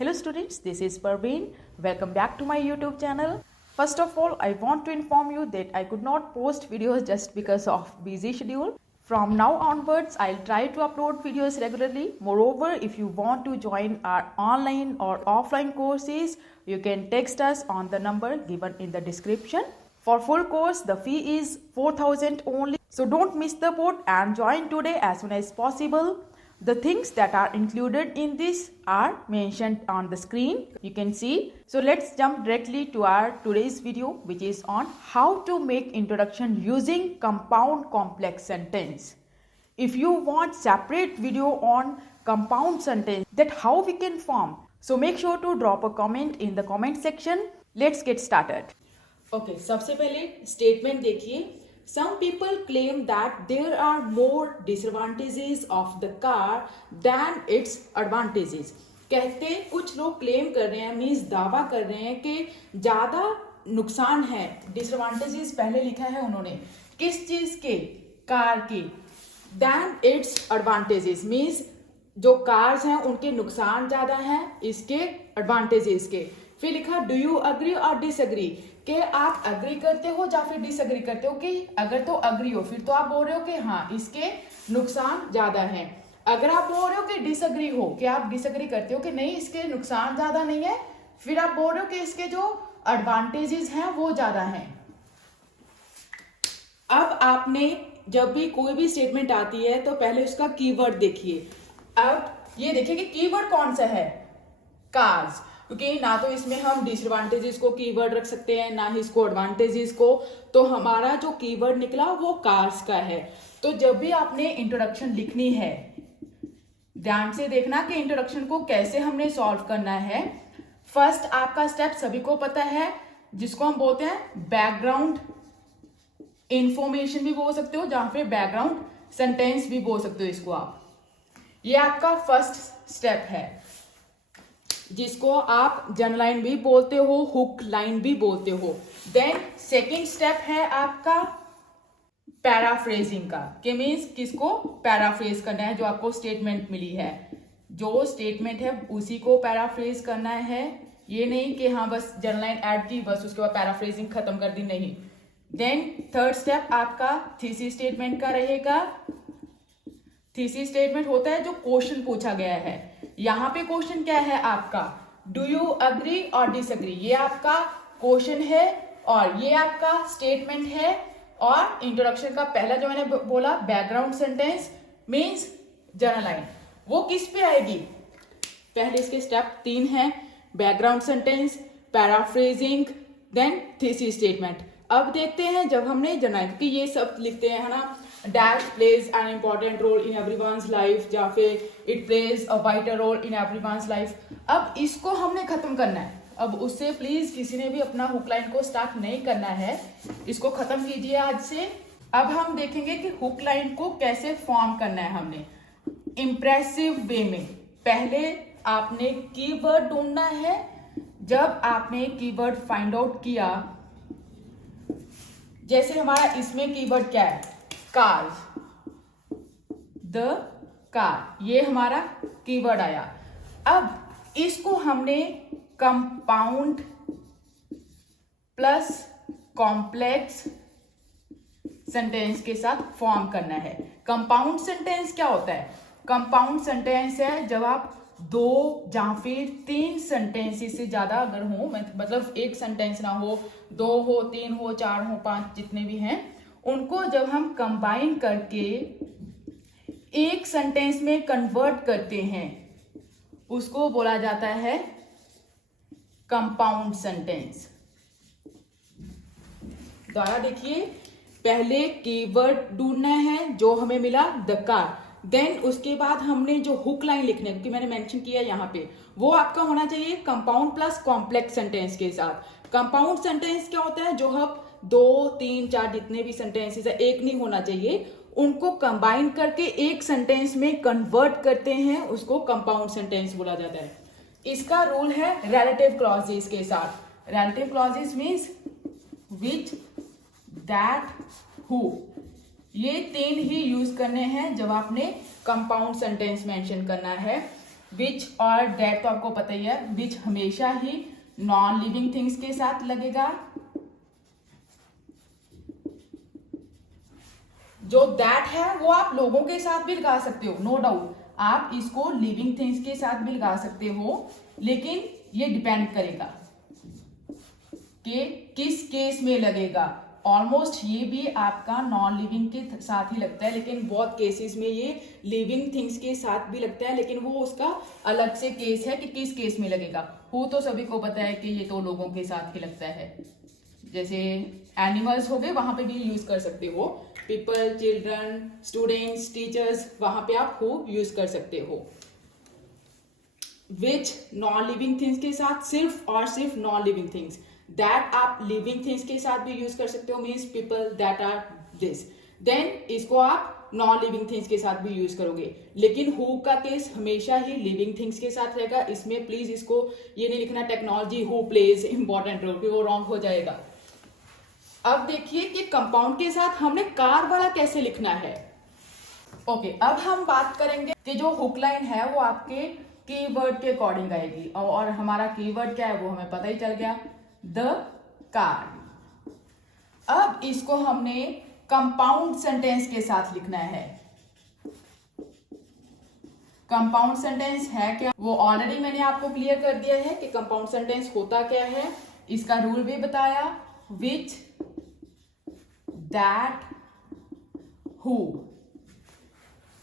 Hello students, this is Parveen. Welcome back to my YouTube channel. First of all, I want to inform you that I could not post videos just because of busy schedule. From now onwards, I'll try to upload videos regularly. Moreover, if you want to join our online or offline courses, you can text us on the number given in the description. For full course, the fee is 4,000 only. So don't miss the boat and join today as soon as possible. The things that are included in this are mentioned on the screen. You can see. So let's jump directly to our today's video, which is on how to make introduction using compound complex sentence. If you want separate video on compound sentence, that how we can form. So make sure to drop a comment in the comment section. Let's get started. Okay, सबसे पहले statement देखिए. Some people claim that there are more disadvantages of the car than its advantages. कहते कुछ लोग claim कर रहे हैं, means दावा कर रहे हैं कि ज़्यादा नुकसान है. डिसएडवांटेजेस पहले लिखा है उन्होंने, किस चीज़ के? कार के. than its advantages मीन्स जो कार्स हैं उनके नुकसान ज़्यादा हैं इसके एडवांटेजेस के. फिर लिखा डू यू अग्री और डिसअग्री, कि आप अग्री करते हो या फिर डिसअग्री करते हो. कि अगर तो अग्री हो फिर तो आप बोल रहे हो कि हाँ इसके नुकसान ज्यादा हैं. अगर आप बोल रहे हो कि डिसअग्री हो, कि आप डिसअग्री करते हो कि नहीं इसके नुकसान ज्यादा नहीं है, फिर आप बोल रहे हो कि इसके जो एडवांटेजेस हैं वो ज्यादा हैं. अब आपने जब भी कोई भी स्टेटमेंट आती है तो पहले उसका कीवर्ड देखिए. अब ये देखिए कि कीवर्ड कौन सा है? कार्स. क्योंकि ना तो इसमें हम डिसएडवांटेजेस को कीवर्ड रख सकते हैं ना ही इसको एडवांटेजेस को, तो हमारा जो कीवर्ड निकला वो कार्स का है. तो जब भी आपने इंट्रोडक्शन लिखनी है, ध्यान से देखना कि इंट्रोडक्शन को कैसे हमने सॉल्व करना है. फर्स्ट आपका स्टेप सभी को पता है, जिसको हम बोलते हैं बैकग्राउंड इंफॉर्मेशन भी बोल सकते हो, जहां पे बैकग्राउंड सेंटेंस भी बोल सकते हो इसको आप. ये आपका फर्स्ट स्टेप है, जिसको आप जर्नल लाइन भी बोलते हो, हुक लाइन भी बोलते हो. देन सेकंड स्टेप है आपका पैराफ्रेजिंग का, कि मीन्स किसको पैराफ्रेज करना है. जो आपको स्टेटमेंट मिली है, जो स्टेटमेंट है उसी को पैराफ्रेज करना है. ये नहीं कि हाँ बस जर्नल लाइन ऐड की बस उसके बाद पैराफ्रेजिंग खत्म कर दी, नहीं. देन थर्ड स्टेप आपका थीसिस स्टेटमेंट का रहेगा. थीसिस स्टेटमेंट होता है जो क्वेश्चन पूछा गया है. यहाँ पे क्वेश्चन क्या है आपका? डू यू अग्री और डिसअग्री. ये आपका क्वेश्चन है और ये आपका स्टेटमेंट है. और इंट्रोडक्शन का पहला जो मैंने बोला background sentence means general line, वो किस पे आएगी? पहले इसके स्टेप 3 हैं, background sentence, paraphrasing, then thesis statement. अब देखते हैं जब हमने जर्नल लाइन, कि ये सब लिखते हैं है ना, dash plays an important role in everyone's life, या फिर it plays a vital role in everyone's life. अब इसको हमने खत्म करना है. अब उससे प्लीज किसी ने भी अपना हुक लाइन को स्टार्ट नहीं करना है, इसको खत्म कीजिए आज से. अब हम देखेंगे कि हुक लाइन को कैसे फॉर्म करना है हमने इंप्रेसिव वे में. पहले आपने कीवर्ड ढूंढना है. जब आपने कीवर्ड फाइंड आउट किया, जैसे हमारा इसमें कीवर्ड क्या है? कार्स, द कार, ये हमारा कीवर्ड आया. अब इसको हमने कंपाउंड प्लस कॉम्प्लेक्स सेंटेंस के साथ फॉर्म करना है. कंपाउंड सेंटेंस क्या होता है? कंपाउंड सेंटेंस है जब आप 2 या फिर 3 सेंटेंसेस से ज्यादा अगर हो, मतलब एक सेंटेंस ना हो, 2 हो, 3 हो, 4 हो, 5 जितने भी हैं, उनको जब हम कंबाइन करके एक सेंटेंस में कन्वर्ट करते हैं उसको बोला जाता है कंपाउंड सेंटेंस. दोबारा देखिए, पहले कीवर्ड ढूंढना है जो हमें मिला द कार. देन उसके बाद हमने जो हुक लाइन लिखने, क्योंकि मैंने मेंशन किया यहाँ पे, वो आपका होना चाहिए कंपाउंड प्लस कॉम्प्लेक्स सेंटेंस के साथ. कंपाउंड सेंटेंस क्या होता है? जो हम 2, 3, 4 जितने भी सेंटेंसेस है, एक नहीं होना चाहिए, उनको कंबाइन करके एक सेंटेंस में कन्वर्ट करते हैं, उसको कंपाउंड सेंटेंस बोला जाता है. इसका रूल है रिलेटिव क्लॉजेस के साथ. Relative clauses means which, that, who. ये 3 ही यूज करने हैं जब आपने कंपाउंड सेंटेंस मेंशन करना है. विच और डेट तो आपको पता ही है, विच हमेशा ही नॉन लिविंग थिंग्स के साथ लगेगा। जो दैट है वो आप लोगों के साथ भी लगा सकते हो, नो डाउट। आप इसको लिविंग थिंग्स के साथ भी लगा सकते हो, लेकिन ये डिपेंड करेगा कि किस केस में लगेगा। ऑलमोस्ट ये भी आपका नॉन लिविंग के साथ ही लगता है, लेकिन बहुत केसेस में ये लिविंग थिंग्स के साथ भी लगता है, लेकिन वो उसका अलग से केस है कि किस केस में लगेगा। हु तो सभी को पता है कि ये तो लोगों के साथ ही लगता है। जैसे एनिमल्स हो गए, वहां पे भी यूज कर सकते हो। पीपल, चिल्ड्रन, स्टूडेंट्स, टीचर्स, वहां पे आप हु यूज कर सकते हो। विच नॉन लिविंग थिंग्स के साथ सिर्फ और सिर्फ नॉन लिविंग थिंग्स। दैट आप लिविंग थिंग्स के साथ भी यूज कर सकते हो, means people, that are, this. Then इसको आप नॉन लिविंग थिंग्स के साथ भी यूज करोगे, लेकिन हु का केस हमेशा ही लिविंग थिंग्स के साथ रहेगा। इसमें प्लीज इसको ये नहीं लिखना technology who plays important role, फिर वो रॉन्ग हो जाएगा। अब देखिए कि कंपाउंड के साथ हमने कार वाला कैसे लिखना है। ओके, अब हम बात करेंगे कि जो हुक लाइन है वो आपके कीवर्ड के अकॉर्डिंग आएगी, और हमारा कीवर्ड क्या है वो हमें पता ही चल गया, द कार। अब इसको हमने कंपाउंड सेंटेंस के साथ लिखना है। कंपाउंड सेंटेंस है क्या, वो ऑलरेडी मैंने आपको क्लियर कर दिया है कि कंपाउंड सेंटेंस होता क्या है, इसका रूल भी बताया। विच, दैट, हु।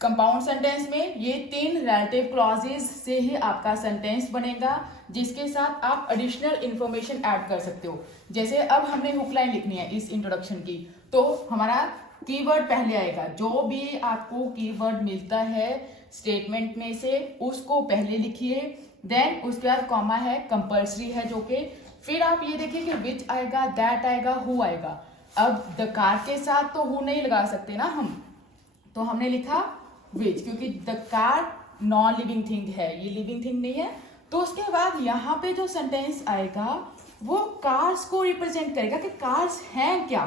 कंपाउंड सेंटेंस में ये 3 रिलेटिव क्लॉजेज से ही आपका सेंटेंस बनेगा, जिसके साथ आप एडिशनल इंफॉर्मेशन ऐड कर सकते हो। जैसे अब हमने हुक लाइन लिखनी है इस इंट्रोडक्शन की, तो हमारा कीवर्ड पहले आएगा। जो भी आपको कीवर्ड मिलता है स्टेटमेंट में से उसको पहले लिखिए, देन उसके बाद कॉमा है, कंपल्सरी है जो कि, फिर आप ये देखिए कि विच आएगा, दैट आएगा, हु आएगा। अब द कार के साथ तो हु नहीं लगा सकते ना हम, तो हमने लिखा विच, क्योंकि the car non living thing है, ये लिविंग थिंग नहीं है। तो उसके बाद यहाँ पे जो सेंटेंस आएगा वो कार्स को रिप्रेजेंट करेगा कि कार्स हैं क्या,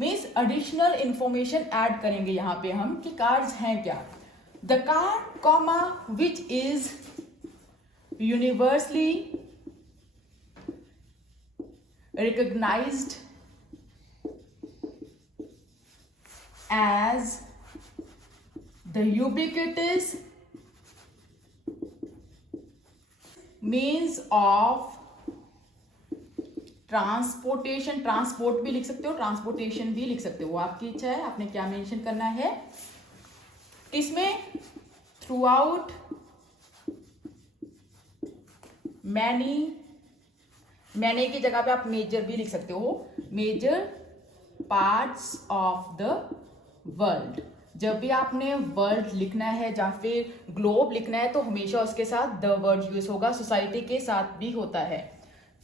मीन्स एडिशनल इंफॉर्मेशन ऐड करेंगे यहाँ पे हम कि कार्स हैं क्या। The car comma which is universally recognised as the ubiquitous means of transportation. Transport भी लिख सकते हो, ट्रांसपोर्टेशन भी लिख सकते हो, आपकी इच्छा है आपने क्या मेंशन करना है। इसमें थ्रू आउट मैनी, मैनी की जगह पे आप मेजर भी लिख सकते हो, major parts of the world. जब भी आपने वर्ल्ड लिखना है या फिर ग्लोब लिखना है तो हमेशा उसके साथ द वर्ड यूज होगा, सोसाइटी के साथ भी होता है।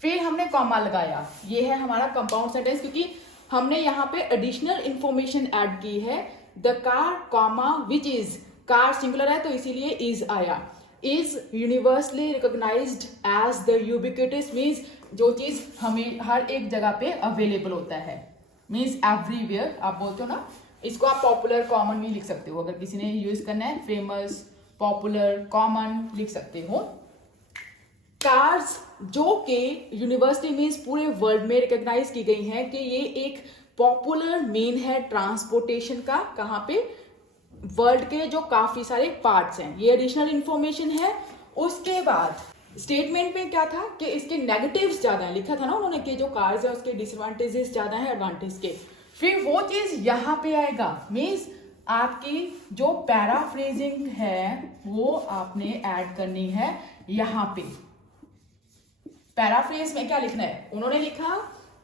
फिर हमने कॉमा लगाया, ये है हमारा कंपाउंड सेंटेंस, क्योंकि हमने यहाँ पे एडिशनल इंफॉर्मेशन ऐड की है। The car comma which is, car singular है तो इसीलिए इज आया। Is universally recognised as the ubiquitous, means जो चीज हमें हर एक जगह पे अवेलेबल होता है, मीन्स एवरीवेयर आप बोलते हो ना। इसको आप पॉपुलर कॉमन भी लिख सकते हो, अगर किसी ने यूज करना है, फेमस, पॉपुलर, कॉमन लिख सकते हो। कार्स जो कि यूनिवर्सली मीन्स पूरे वर्ल्ड में रिकॉग्नाइज की गई हैं कि ये एक पॉपुलर मीन है ट्रांसपोर्टेशन का, कहाँ पे, वर्ल्ड के जो काफी सारे पार्ट्स हैं, ये एडिशनल इंफॉर्मेशन है। उसके बाद स्टेटमेंट में क्या था कि इसके नेगेटिव्स ज्यादा है, लिखा था ना उन्होंने कि जो कार्स है उसके डिसएडवांटेजेस ज्यादा है एडवांटेज के। फिर वो चीज यहाँ पे आएगा, मीन्स आपकी जो पैराफ्रेजिंग है वो आपने ऐड करनी है यहाँ पे। पैराफ्रेज में क्या लिखना है, उन्होंने लिखा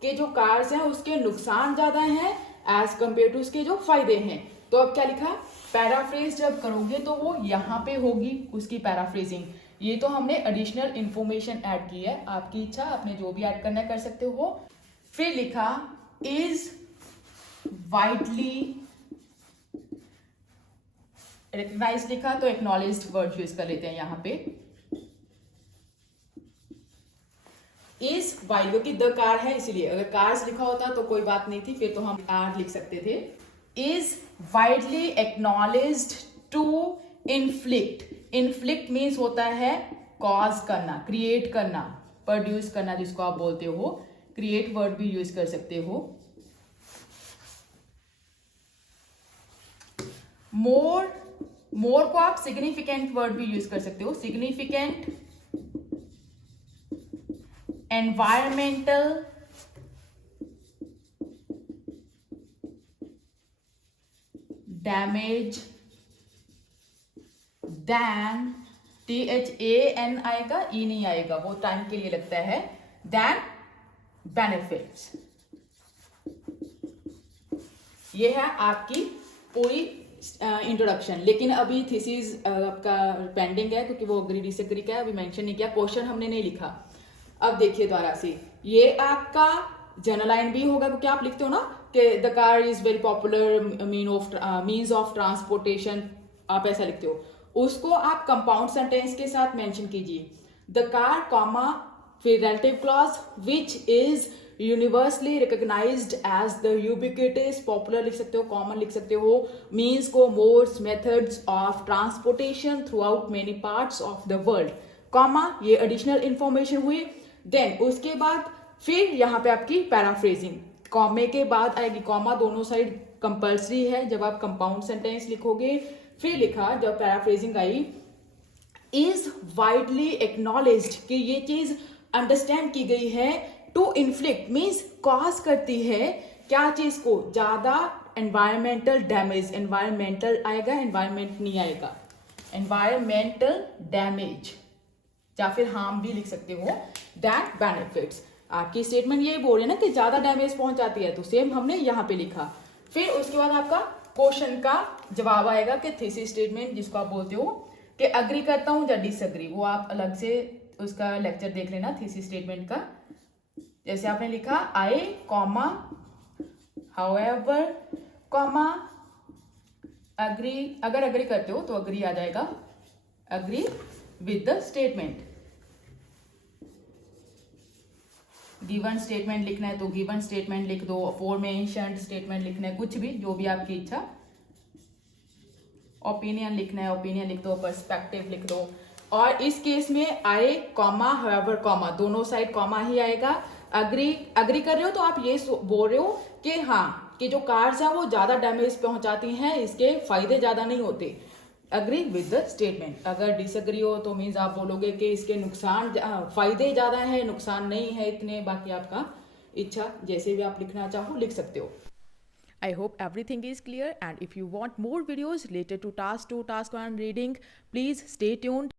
कि जो कार्स हैं उसके नुकसान ज्यादा हैं एज कंपेयर टू उसके जो फायदे हैं। तो अब क्या लिखा, पैराफ्रेज जब करोगे तो वो यहाँ पे होगी उसकी पैराफ्रेजिंग। ये तो हमने एडिशनल इंफॉर्मेशन ऐड की है, आपकी इच्छा, आपने जो भी ऐड करना कर सकते हो। फिर लिखा इज वाइडली रिकॉग्नाइज्ड, लिखा तो एक्नॉलेज्ड वर्ड यूज कर लेते हैं यहाँ पे। इज वाइड, क्योंकि द कार है इसीलिए, अगर कार्स लिखा होता तो कोई बात नहीं थी, फिर तो हम आर लिख सकते थे। Is widely acknowledged to inflict, inflict means होता है कॉज करना, क्रिएट करना, प्रोड्यूस करना जिसको आप बोलते हो, क्रिएट वर्ड भी यूज कर सकते हो। मोर, मोर को आप सिग्निफिकेंट वर्ड भी यूज कर सकते हो, significant, environmental, damage, then, THAN आएगा, ई नहीं आएगा, वो टाइम के लिए लगता है, देन बेनिफिट्स। ये है आपकी पूरी इंट्रोडक्शन। लेकिन अभी थीसिस आपका पेंडिंग है क्योंकि वो अग्री डिसएग्री का है, अभी मेंशन नहीं किया, क्वेश्चन हमने नहीं लिखा। अब देखिए दोबारा से, ये आपका जनरल लाइन भी होगा क्योंकि आप लिखते हो ना कि the car is very popular means of transportation, आप ऐसा लिखते हो, उसको आप कंपाउंड सेंटेंस के साथ मेंशन कीजिए। द कार कॉमा फिर relative clause which is universally recognised as the ubiquitous, popular लिख सकते हो, कॉमन लिख सकते हो, मीन्स को, modes, methods of transportation throughout many parts of the world, comma, ये एडिशनल इंफॉर्मेशन हुई। देन उसके बाद फिर यहाँ पे आपकी पैराफ्रेजिंग, कॉमे के बाद आएगी कॉमा, दोनों साइड कंपल्सरी है जब आप कंपाउंड सेंटेंस लिखोगे। फिर लिखा जब paraphrasing I, is widely acknowledged, कि ये चीज अंडरस्टैंड की गई है, टू इन्फ्लिक्ट मीन्स कॉज करती है क्या चीज को, ज्यादा एनवायरमेंटल डैमेज, एनवायरमेंटल आएगा, एनवायरमेंट नहीं आएगा, एनवायरमेंटल डैमेज, या फिर हार्म भी लिख सकते हो, दैट बेनिफिट्स। आपकी स्टेटमेंट यही बोल रही है ना कि ज्यादा डैमेज पहुंच जाती है, तो सेम हमने यहाँ पे लिखा। फिर उसके बाद आपका क्वेश्चन का जवाब आएगा कि थीसिस स्टेटमेंट जिसको आप बोलते हो कि अग्री करता हूं या डिसअग्री, वो आप अलग से उसका लेक्चर देख लेना थीसिस स्टेटमेंट का। जैसे आपने लिखा आई कॉमा हाउएवर कॉमा अग्री, अगर अग्री करते हो तो अग्री आ जाएगा, agree with the statement. Given statement लिखना है तो गिवन स्टेटमेंट लिख दो, अफॉरमेंशन्ड स्टेटमेंट लिखना है, कुछ भी जो भी आपकी इच्छा। ओपिनियन लिखना है, ओपिनियन लिख दो, पर्सपेक्टिव लिख दो। और इस केस में आई कॉमा हाउएवर कॉमा, दोनों साइड कॉमा ही आएगा। अग्री, अग्री कर रहे हो तो आप ये बोल रहे हो कि हाँ कि जो कार्स है वो ज्यादा डैमेज पहुंचाती हैं, इसके फायदे ज्यादा नहीं होते, अग्री विद द स्टेटमेंट। अगर डिसअग्री हो तो मीन्स आप बोलोगे कि इसके नुकसान, फायदे ज्यादा है, नुकसान नहीं है इतने। बाकी आपका इच्छा, जैसे भी आप लिखना चाहो लिख सकते हो। I hope everything is clear, and if you want more videos related to task 2, task 1 reading, please stay tuned.